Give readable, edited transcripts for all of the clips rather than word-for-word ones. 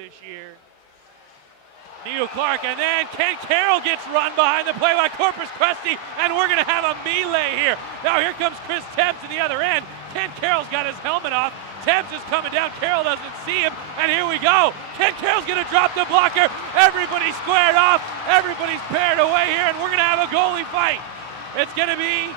this year. Neil Clark, and then Ken Carroll gets run behind the play by Corpus Christi, and we're going to have a melee here. Now here comes Chris Tebbs to the other end. Ken Carroll's got his helmet off. Tebbs is coming down. Carroll doesn't see him, and here we go. Ken Carroll's going to drop the blocker. Everybody's squared off. Everybody's paired away here, and we're going to have a goalie fight. It's going to be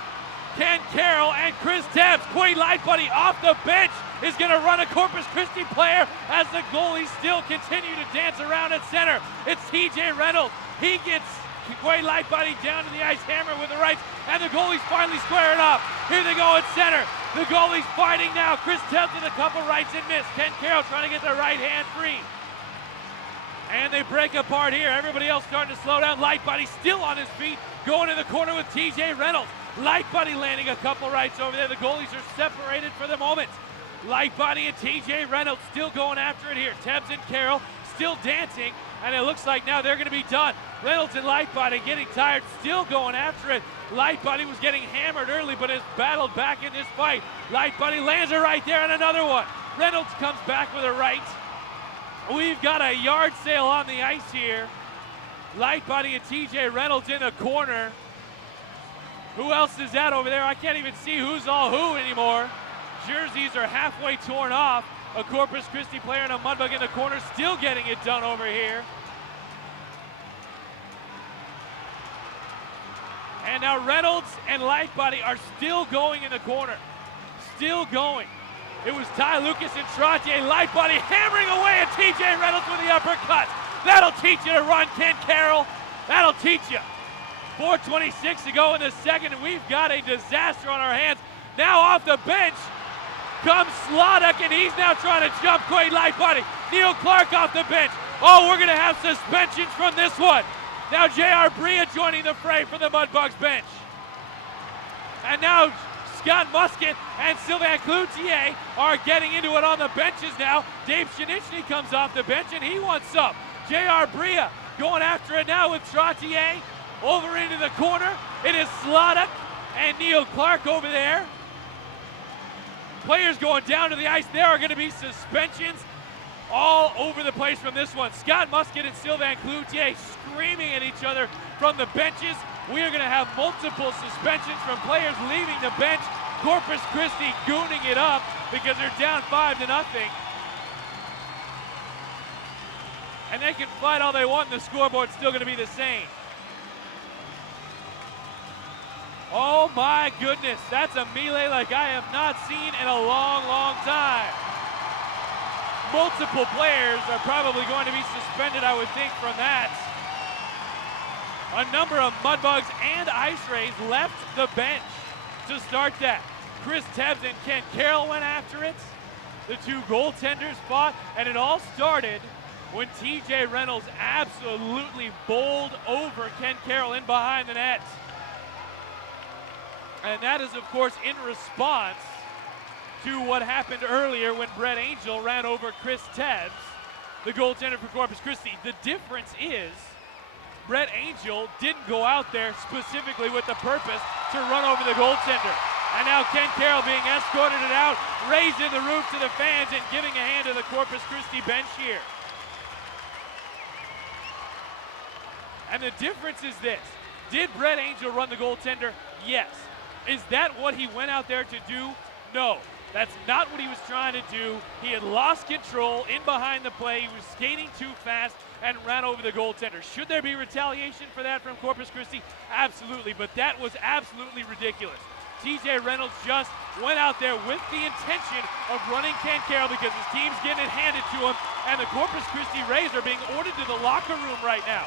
Ken Carroll and Chris Tebbs. Quade Lightbody off the bench is going to run a Corpus Christi player as the goalies still continue to dance around at center. It's TJ Reynolds. He gets Quade Lightbody down to the ice hammer with the rights, and the goalies finally square it up. Here they go at center. The goalies fighting now. Chris Tebbs with a couple rights and miss. Ken Carroll trying to get the right hand free. And they break apart here. Everybody else starting to slow down. Lightbody still on his feet, going in the corner with TJ Reynolds. Lightbody landing a couple rights over there. The goalies are separated for the moment. Lightbody and TJ Reynolds still going after it here. Tebbs and Carroll still dancing, and it looks like now they're going to be done. Reynolds and Lightbody getting tired, still going after it. Lightbody was getting hammered early, but has battled back in this fight. Lightbody lands a right there and another one. Reynolds comes back with a right. We've got a yard sale on the ice here. Lightbody and TJ Reynolds in the corner. Who else is that over there? I can't even see who's all who anymore. Jerseys are halfway torn off. A Corpus Christi player and a Mudbug in the corner, still getting it done over here. And now Reynolds and Lightbody are still going in the corner. Still going. It was Ty Lucas and Trottier. Lightbody hammering away at TJ Reynolds with the uppercut. That'll teach you to run, Ken Carroll. That'll teach you. 4:26 to go in the second, and we've got a disaster on our hands. Now off the bench comes Sloduk, and he's now trying to jump Quade Lightbody. Neil Clark off the bench. Oh, we're going to have suspensions from this one. Now J.R. Bria joining the fray for the Mudbugs bench. And now Scott Musket and Sylvain Cloutier are getting into it on the benches now. Dave Shinichny comes off the bench, and he wants some. J.R. Bria going after it now with Trottier. Over into the corner. It is Sloduk and Neil Clark over there. Players going down to the ice. There are going to be suspensions all over the place from this one. Scott Musket and Sylvain Cloutier screaming at each other from the benches. We are going to have multiple suspensions from players leaving the bench. Corpus Christi gooning it up because they're down 5-0. And they can fight all they want, and the scoreboard's still going to be the same. Oh my goodness, that's a melee like I have not seen in a long, long time. Multiple players are probably going to be suspended, I would think, from that. A number of Mudbugs and Ice Rayz left the bench to start that. Chris Tebbs and Ken Carroll went after it. The two goaltenders fought, and it all started when TJ Reynolds absolutely bowled over Ken Carroll in behind the net. And that is, of course, in response to what happened earlier when Brett Angel ran over Chris Tebbs, the goaltender for Corpus Christi. The difference is Brett Angel didn't go out there specifically with the purpose to run over the goaltender. And now Ken Carroll being escorted it out, raising the roof to the fans and giving a hand to the Corpus Christi bench here. And the difference is this. Did Brett Angel run the goaltender? Yes. Is that what he went out there to do? No, that's not what he was trying to do. He had lost control in behind the play. He was skating too fast and ran over the goaltender. Should there be retaliation for that from Corpus Christi? Absolutely, but that was absolutely ridiculous. TJ Reynolds just went out there with the intention of running Ken Carroll because his team's getting it handed to him, and the Corpus Christi Rays are being ordered to the locker room right now.